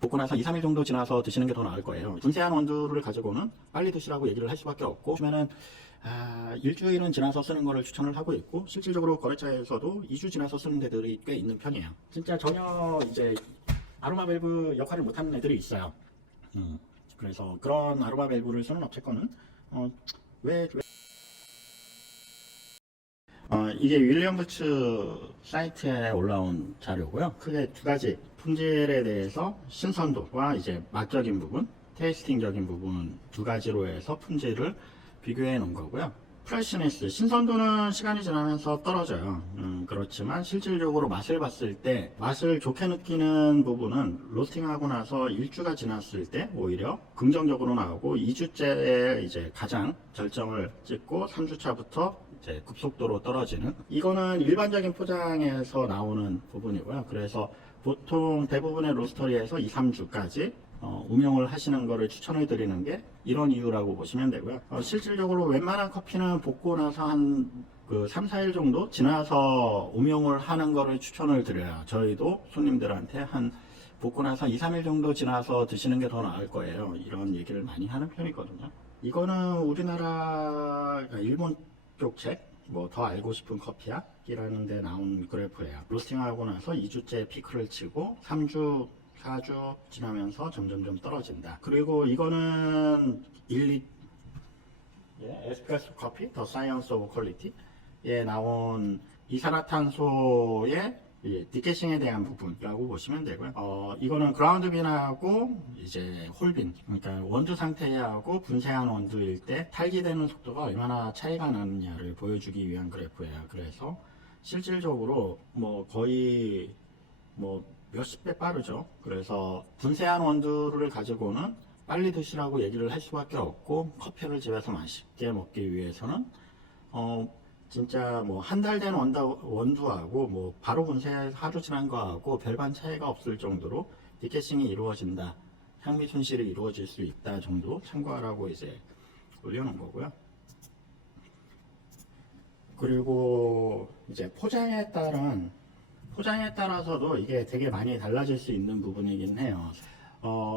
볶고 나서 2, 3일 정도 지나서 드시는 게 더 나을 거예요. 분쇄한 원두를 가지고는 빨리 드시라고 얘기를 할 수밖에 없고, 그러면은 일주일은 지나서 쓰는 거를 추천을 하고 있고, 실질적으로 거래처에서도 2주 지나서 쓰는 데들이 꽤 있는 편이에요. 진짜 전혀 이제 아로마 밸브 역할을 못하는 애들이 있어요. 그래서 그런 아로마 밸브를 쓰는 업체 거는 왜 이게 윌리엄 부츠 사이트에 올라온 자료고요. 크게 두 가지 품질에 대해서 신선도와 이제 맛적인 부분, 테이스팅적인 부분 두 가지로 해서 품질을 비교해 놓은 거고요. 프레시니스, 신선도는 시간이 지나면서 떨어져요. 그렇지만 실질적으로 맛을 봤을 때 맛을 좋게 느끼는 부분은 로스팅하고 나서 1주가 지났을 때 오히려 긍정적으로 나오고 2주째에 이제 가장 절정을 찍고 3주차부터 이제 급속도로 떨어지는, 이거는 일반적인 포장에서 나오는 부분이고요. 그래서 보통 대부분의 로스터리에서 2, 3주까지 운영을 하시는 거를 추천을 드리는 게 이런 이유라고 보시면 되고요. 실질적으로 웬만한 커피는 볶고 나서 한 3, 4일 정도 지나서 음용을 하는 거를 추천을 드려요. 저희도 손님들한테 한 볶고 나서 2, 3일 정도 지나서 드시는 게 더 나을 거예요. 이런 얘기를 많이 하는 편이거든요. 이거는 우리나라, 일본 쪽 책, 뭐 더 알고 싶은 커피학이라는 데 나온 그래프예요. 로스팅하고 나서 2주째 피크를 치고 3주 4주 지나면서 점점점 떨어진다. 그리고 이거는 에스프레소 커피 더 사이언스 오브 퀄리티에 나온 이산화탄소의 디캐싱에 대한 부분이라고 보시면 되고요. 이거는 그라운드 빈하고 이제 홀빈, 그러니까 원두 상태하고 분쇄한 원두일 때 탈기되는 속도가 얼마나 차이가 나느냐를 보여주기 위한 그래프예요. 그래서 실질적으로 뭐 거의 뭐 몇십 배 빠르죠. 그래서 분쇄한 원두를 가지고는 빨리 드시라고 얘기를 할 수밖에 없고, 커피를 집에서 맛있게 먹기 위해서는 진짜 뭐 한 달 된 원두하고 뭐 바로 분쇄 하루 지난 거하고 별반 차이가 없을 정도로 디캐싱이 이루어진다, 향미 손실이 이루어질 수 있다 정도 참고하라고 이제 올려놓은 거고요. 그리고 이제 포장에 따라서도 이게 되게 많이 달라질 수 있는 부분이긴 해요.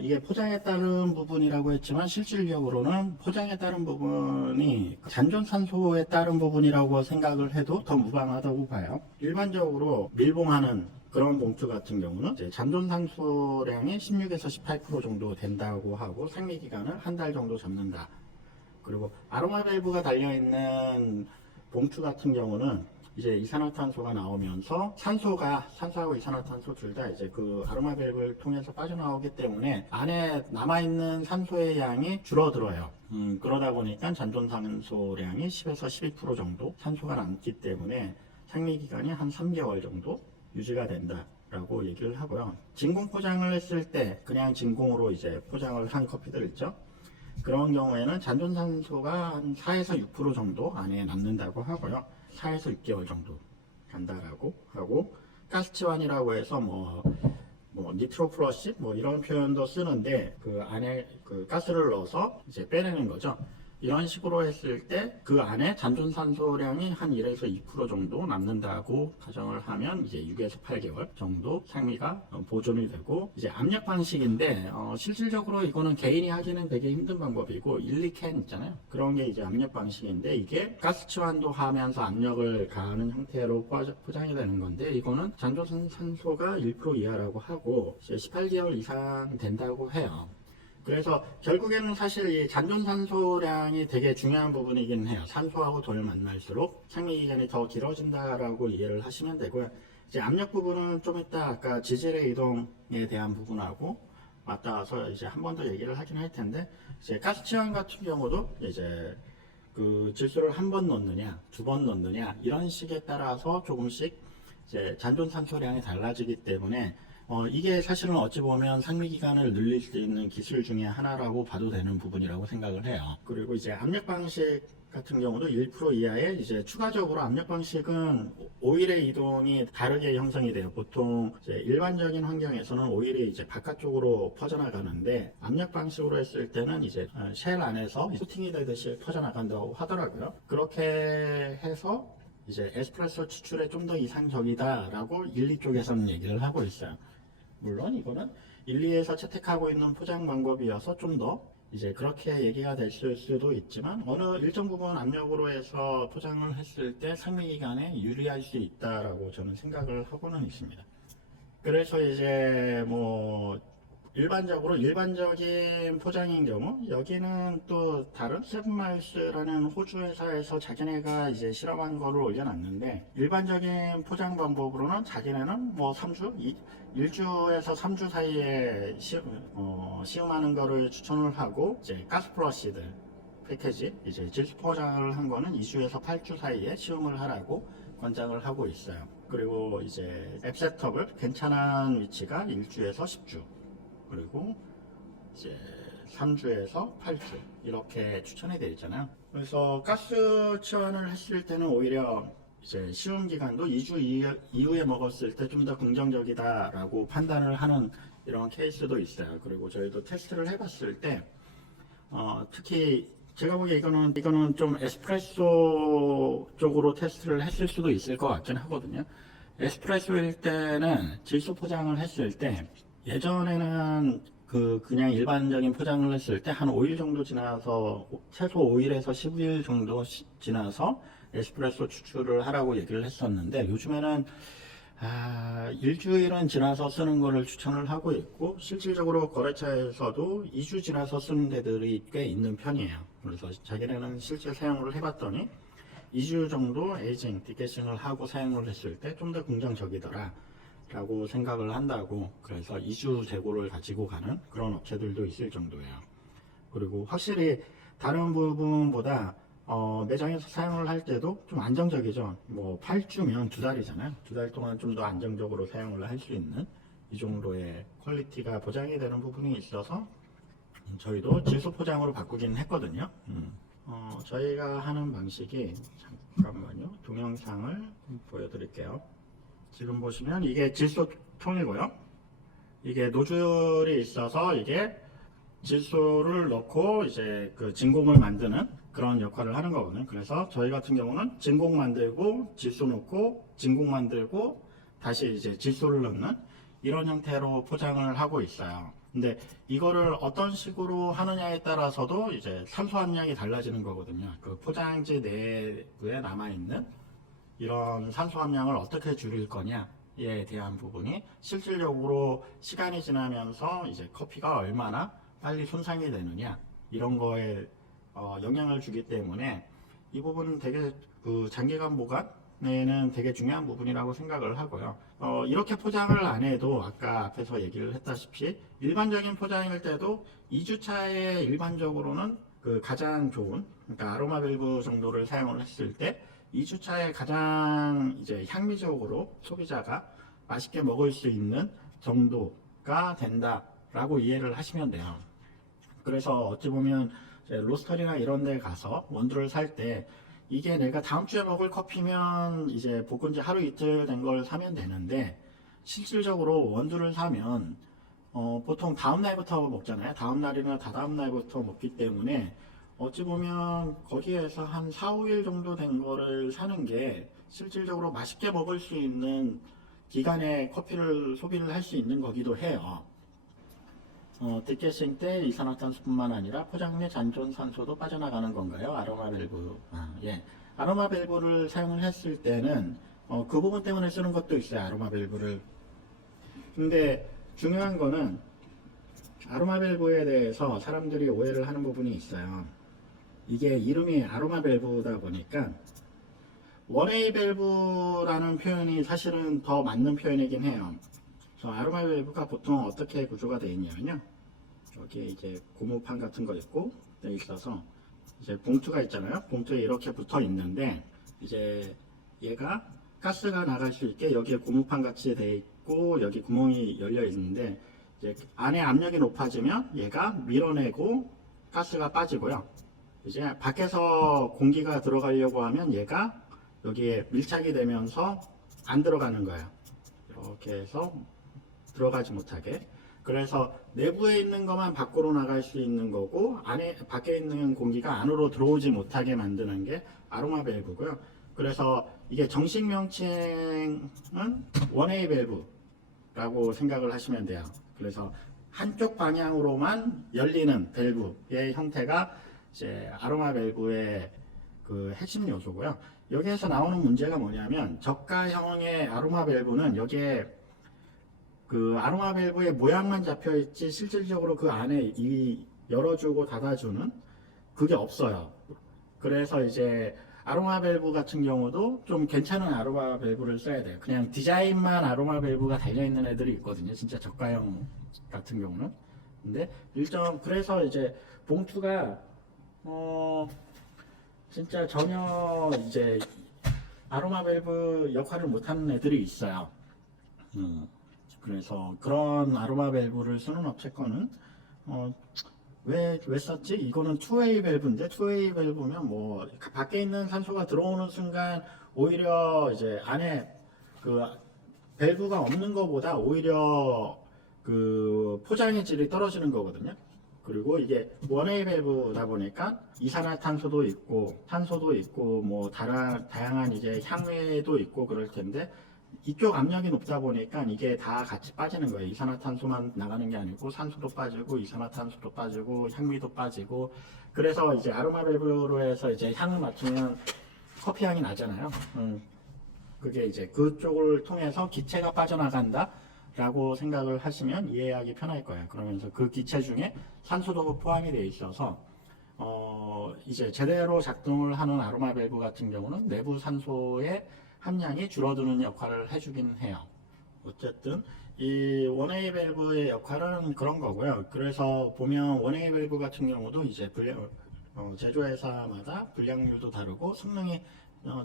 이게 포장에 따른 부분이라고 했지만 실질적으로는 포장에 따른 부분이 잔존산소에 따른 부분이라고 생각을 해도 더 무방하다고 봐요. 일반적으로 밀봉하는 그런 봉투 같은 경우는 이제 잔존산소량이 16에서 18% 정도 된다고 하고 생리기간을 한 달 정도 잡는다. 그리고 아로마 밸브가 달려있는 봉투 같은 경우는 이제 이산화탄소가 나오면서 산소하고 이산화탄소 둘 다 이제 그 아로마 밸브를 통해서 빠져나오기 때문에 안에 남아있는 산소의 양이 줄어들어요. 그러다 보니까 잔존산소량이 10에서 12% 정도 산소가 남기 때문에 생리기간이 한 3개월 정도 유지가 된다라고 얘기를 하고요. 진공 포장을 했을 때 그냥 진공으로 이제 포장을 한 커피들 있죠. 그런 경우에는 잔존산소가 한 4에서 6% 정도 안에 남는다고 하고요. 4에서 6개월 정도 간다라고 하고, 가스치완이라고 해서 뭐 니트로플러시 뭐 이런 표현도 쓰는데, 그 안에 그 가스를 넣어서 이제 빼내는 거죠. 이런 식으로 했을 때 그 안에 잔존산소량이 한 1에서 2% 정도 남는다고 가정을 하면 이제 6에서 8개월 정도 상미가 보존이 되고, 이제 압력 방식인데 실질적으로 이거는 개인이 하기는 되게 힘든 방법이고, 1, 2캔 있잖아요. 그런 게 이제 압력 방식인데, 이게 가스치환도 하면서 압력을 가하는 형태로 포장이 되는 건데, 이거는 잔존산소가 1% 이하라고 하고 이제 18개월 이상 된다고 해요. 그래서 결국에는 사실 이 잔존산소량이 되게 중요한 부분이긴 해요. 산소하고 덜 만날수록 생리기간이 더 길어진다라고 이해를 하시면 되고요. 이제 압력 부분은 좀 이따 아까 지질의 이동에 대한 부분하고 맞닿아서 이제 한 번 더 얘기를 하긴 할 텐데, 이제 가스치환 같은 경우도 이제 그 질소를 한 번 넣느냐, 두 번 넣느냐, 이런 식에 따라서 조금씩 이제 잔존산소량이 달라지기 때문에 이게 사실은 어찌 보면 상미기간을 늘릴 수 있는 기술 중에 하나라고 봐도 되는 부분이라고 생각을 해요. 그리고 이제 압력 방식 같은 경우도 1% 이하에 이제 추가적으로 압력 방식은 오일의 이동이 다르게 형성이 돼요. 보통 이제 일반적인 환경에서는 오일이 이제 바깥쪽으로 퍼져나가는데, 압력 방식으로 했을 때는 이제 쉘 안에서 코팅이 되듯이 퍼져나간다고 하더라고요. 그렇게 해서 이제 에스프레소 추출에 좀 더 이상적이다라고 1, 2쪽에서는 얘기를 하고 있어요. 물론 이거는 1, 2에서 채택하고 있는 포장 방법이어서 좀 더 이제 그렇게 얘기가 될 수도 있지만 어느 일정 부분 압력으로 해서 포장을 했을 때 상미기간에 유리할 수 있다라고 저는 생각을 하고는 있습니다. 그래서 이제 뭐 일반적인 포장인 경우 여기는 또 다른 세븐마일스라는 호주 회사에서 자기네가 이제 실험한 거를 올려놨는데 일반적인 포장 방법으로는 자기네는 뭐 1주에서 3주 사이에 시음하는 거를 추천을 하고 이제 가스플러시드 패키지 이제 질소 포장을 한 거는 2주에서 8주 사이에 시음을 하라고 권장을 하고 있어요. 그리고 이제 앱셋업을 괜찮은 위치가 1주에서 10주 그리고 이제 3주에서 8주 이렇게 추천이 되어 있잖아요. 그래서 가스 치환을 했을 때는 오히려 이제 시험 기간도 2주 이후에 먹었을 때 좀 더 긍정적이다라고 판단을 하는 이런 케이스도 있어요. 그리고 저희도 테스트를 해봤을 때 특히 제가 보기에 이거는 좀 에스프레소 쪽으로 테스트를 했을 수도 있을 것 같긴 하거든요. 에스프레소일 때는 질소 포장을 했을 때 예전에는 그냥 일반적인 포장을 했을 때 한 5일 정도 지나서 최소 5일에서 15일 정도 지나서 에스프레소 추출을 하라고 얘기를 했었는데 요즘에는 일주일은 지나서 쓰는 거를 추천을 하고 있고 실질적으로 거래처에서도 2주 지나서 쓰는 데들이 꽤 있는 편이에요. 그래서 자기네는 실제 사용을 해봤더니 2주 정도 에이징, 디게싱을 하고 사용을 했을 때 좀 더 긍정적이더라 라고 생각을 한다고. 그래서 2주 재고를 가지고 가는 그런 업체들도 있을 정도예요. 그리고 확실히 다른 부분보다 매장에서 사용을 할 때도 좀 안정적이죠. 뭐 8주면 2달이잖아요. 2달 동안 좀 더 안정적으로 사용을 할 수 있는 이 정도의 퀄리티가 보장이 되는 부분이 있어서 저희도 질소 포장으로 바꾸긴 했거든요. 저희가 하는 방식이 잠깐만요. 동영상을 보여드릴게요. 지금 보시면 이게 질소통이고요. 이게 노즐이 있어서 이게 질소를 넣고 이제 그 진공을 만드는 그런 역할을 하는 거거든요. 그래서 저희 같은 경우는 진공 만들고 질소 넣고 진공 만들고 다시 이제 질소를 넣는 이런 형태로 포장을 하고 있어요. 근데 이거를 어떤 식으로 하느냐에 따라서도 이제 산소 함량이 달라지는 거거든요. 그 포장지 내부에 남아있는 이런 산소 함량을 어떻게 줄일 거냐에 대한 부분이 실질적으로 시간이 지나면서 이제 커피가 얼마나 빨리 손상이 되느냐 이런 거에 영향을 주기 때문에 이 부분은 되게 그 장기간 보관에는 되게 중요한 부분이라고 생각을 하고요. 이렇게 포장을 안 해도 아까 앞에서 얘기를 했다시피 일반적인 포장일 때도 2주차에 일반적으로는 그 가장 좋은 그러니까 아로마 밸브 정도를 사용을 했을 때 2주차에 가장 이제 향미적으로 소비자가 맛있게 먹을 수 있는 정도가 된다라고 이해를 하시면 돼요. 그래서 어찌 보면 로스터리나 이런 데 가서 원두를 살 때 이게 내가 다음 주에 먹을 커피면 이제 볶은 지 하루 이틀 된 걸 사면 되는데 실질적으로 원두를 사면 보통 다음 날부터 먹잖아요. 다음 날이나 다다음 날부터 먹기 때문에 어찌 보면 거기에서 한 4, 5일 정도 된 거를 사는 게 실질적으로 맛있게 먹을 수 있는 기간에 커피를 소비를 할 수 있는 거기도 해요. 디게싱 때 이산화탄소뿐만 아니라 포장 내 잔존산소도 빠져나가는 건가요? 아로마 밸브. 예. 아로마 밸브를 사용을 했을 때는 그 부분 때문에 쓰는 것도 있어요. 아로마 밸브를. 근데 중요한 거는 아로마 밸브에 대해서 사람들이 오해를 하는 부분이 있어요. 이게 이름이 아로마 밸브다 보니까 원웨이 밸브라는 표현이 사실은 더 맞는 표현이긴 해요. 그래서 아로마 밸브가 보통 어떻게 구조가 되어 있냐면요. 여기에 이제 고무판 같은 거 있고 돼 있어서 이제 봉투가 있잖아요. 봉투에 이렇게 붙어 있는데 이제 얘가 가스가 나갈 수 있게 여기에 고무판 같이 돼 있고 여기 구멍이 열려 있는데 이제 안에 압력이 높아지면 얘가 밀어내고 가스가 빠지고요. 이제 밖에서 공기가 들어가려고 하면 얘가 여기에 밀착이 되면서 안 들어가는 거예요. 이렇게 해서 들어가지 못하게. 그래서 내부에 있는 것만 밖으로 나갈 수 있는 거고 밖에 있는 공기가 안으로 들어오지 못하게 만드는 게 아로마 밸브고요. 그래서 이게 정식 명칭은 원웨이 밸브라고 생각을 하시면 돼요. 그래서 한쪽 방향으로만 열리는 밸브의 형태가 이제 아로마 밸브의 그 핵심 요소고요. 여기에서 나오는 문제가 뭐냐면 저가형의 아로마 밸브는 여기에 그 아로마 밸브의 모양만 잡혀 있지 실질적으로 그 안에 이 열어주고 닫아주는 그게 없어요. 그래서 이제 아로마 밸브 같은 경우도 좀 괜찮은 아로마 밸브를 써야 돼요. 그냥 디자인만 아로마 밸브가 달려있는 애들이 있거든요. 진짜 저가형 같은 경우는. 근데 그래서 이제 봉투가 진짜 전혀 이제 아로마 밸브 역할을 못하는 애들이 있어요. 그래서 그런 아로마 밸브를 쓰는 업체 거는 왜 썼지? 이거는 투웨이 밸브인데 투웨이 밸브면 뭐 밖에 있는 산소가 들어오는 순간 오히려 이제 안에 그 밸브가 없는 것보다 오히려 그 포장의 질이 떨어지는 거거든요. 그리고 이게 원웨이 밸브다 보니까 이산화탄소도 있고 산소도 있고 뭐 다양한 이제 향외도 있고 그럴 텐데 이쪽 압력이 높다 보니까 이게 다 같이 빠지는 거예요. 이산화탄소만 나가는 게 아니고 산소도 빠지고 이산화탄소도 빠지고 향미도 빠지고 그래서 이제 아로마 밸브로 해서 이제 향을 맡으면 커피 향이 나잖아요. 그게 이제 그쪽을 통해서 기체가 빠져나간다 라고 생각을 하시면 이해하기 편할 거예요. 그러면서 그 기체 중에 산소도 포함이 되어 있어서 이제 제대로 작동을 하는 아로마 밸브 같은 경우는 내부 산소의 함량이 줄어드는 역할을 해주긴 해요. 어쨌든 이 원웨이 밸브의 역할은 그런 거고요. 그래서 보면 원웨이 밸브 같은 경우도 이제 제조회사마다 불량률도 다르고 성능이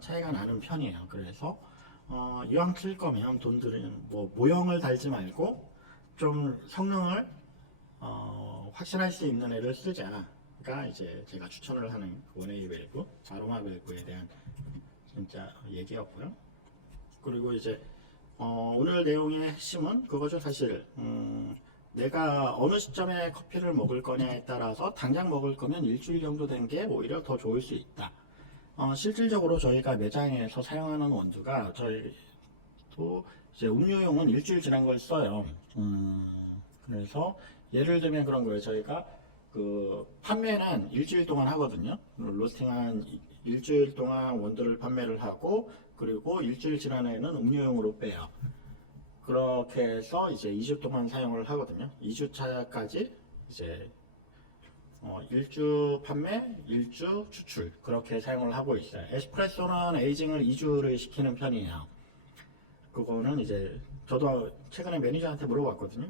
차이가 나는 편이에요. 그래서 이왕 쓸 거면 돈 들이는 뭐 모형을 달지 말고 좀 성능을 확실할 수 있는 애를 쓰자가 이제 제가 추천을 하는 원웨이 밸브, 아로마 밸브에 대한 진짜 얘기였고요. 그리고 이제 오늘 내용의 핵심은 그거죠. 사실 내가 어느 시점에 커피를 먹을 거냐에 따라서 당장 먹을 거면 일주일 정도 된 게 오히려 더 좋을 수 있다. 실질적으로 저희가 매장에서 사용하는 원두가 저희도 이제 음료용은 일주일 지난 걸 써요. 그래서 예를 들면 그런 거예요. 저희가 그 판매는 일주일 동안 하거든요. 로스팅한 일주일 동안 원두를 판매를 하고 그리고 일주일 지난 후에는 음료용으로 빼요. 그렇게 해서 이제 2주 동안 사용을 하거든요. 2주 차까지 이제 1주 판매, 1주 추출 그렇게 사용을 하고 있어요. 에스프레소는 에이징을 2주를 시키는 편이에요. 그거는 이제 저도 최근에 매니저한테 물어봤거든요.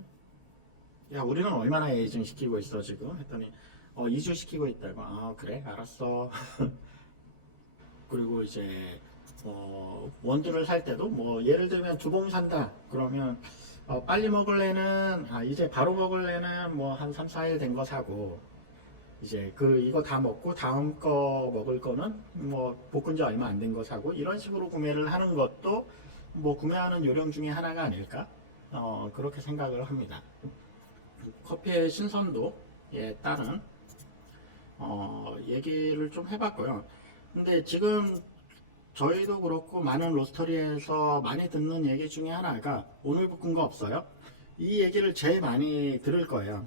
야, 우리는 얼마나 에이징 시키고 있어 지금? 했더니 2주 시키고 있다고. 아, 그래? 알았어. 그리고 이제 원두를 살 때도 뭐 예를 들면 2봉 산다 그러면 빨리 먹을래는 이제 바로 먹을래는 뭐 한 3-4일 된 거 사고 이제 이거 다 먹고 다음 거 먹을 거는 뭐 볶은 지 얼마 안 된 거 사고 이런 식으로 구매를 하는 것도 뭐 구매하는 요령 중에 하나가 아닐까 그렇게 생각을 합니다. 커피의 신선도에 따른 얘기를 좀 해봤고요. 근데 지금 저희도 그렇고 많은 로스터리에서 많이 듣는 얘기 중에 하나가 오늘 볶은 거 없어요? 이 얘기를 제일 많이 들을 거예요.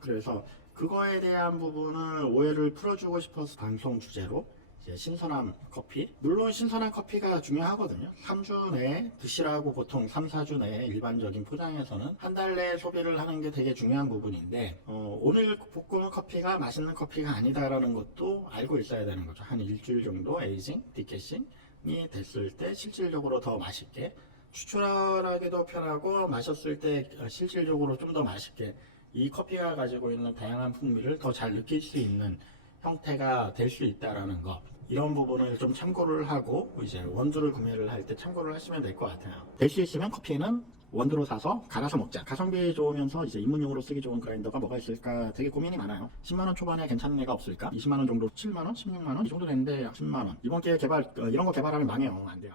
그래서 그거에 대한 부분을 오해를 풀어주고 싶어서 방송 주제로 이제 신선한 커피, 물론 신선한 커피가 중요하거든요. 3주 내에 드시라고 보통 3-4주 내에 일반적인 포장에서는 한 달 내에 소비를 하는 게 되게 중요한 부분인데 오늘 볶은 커피가 맛있는 커피가 아니다라는 것도 알고 있어야 되는 거죠. 한 일주일 정도 에이징, 디캐싱이 됐을 때 실질적으로 더 맛있게 추출하기도 편하고 마셨을 때 실질적으로 좀 더 맛있게 이 커피가 가지고 있는 다양한 풍미를 더 잘 느낄 수 있는 형태가 될 수 있다라는 거, 이런 부분을 좀 참고를 하고 이제 원두를 구매를 할 때 참고를 하시면 될 것 같아요. 될 수 있으면 커피는 원두로 사서 갈아서 먹자. 가성비 좋으면서 이제 입문용으로 쓰기 좋은 그라인더가 뭐가 있을까 되게 고민이 많아요. 10만원 초반에 괜찮은 애가 없을까? 20만원 정도, 7만원, 16만원 이 정도 되는데 약 10만원. 이번 기회에 이런 거 개발하면 망해요. 안 돼요.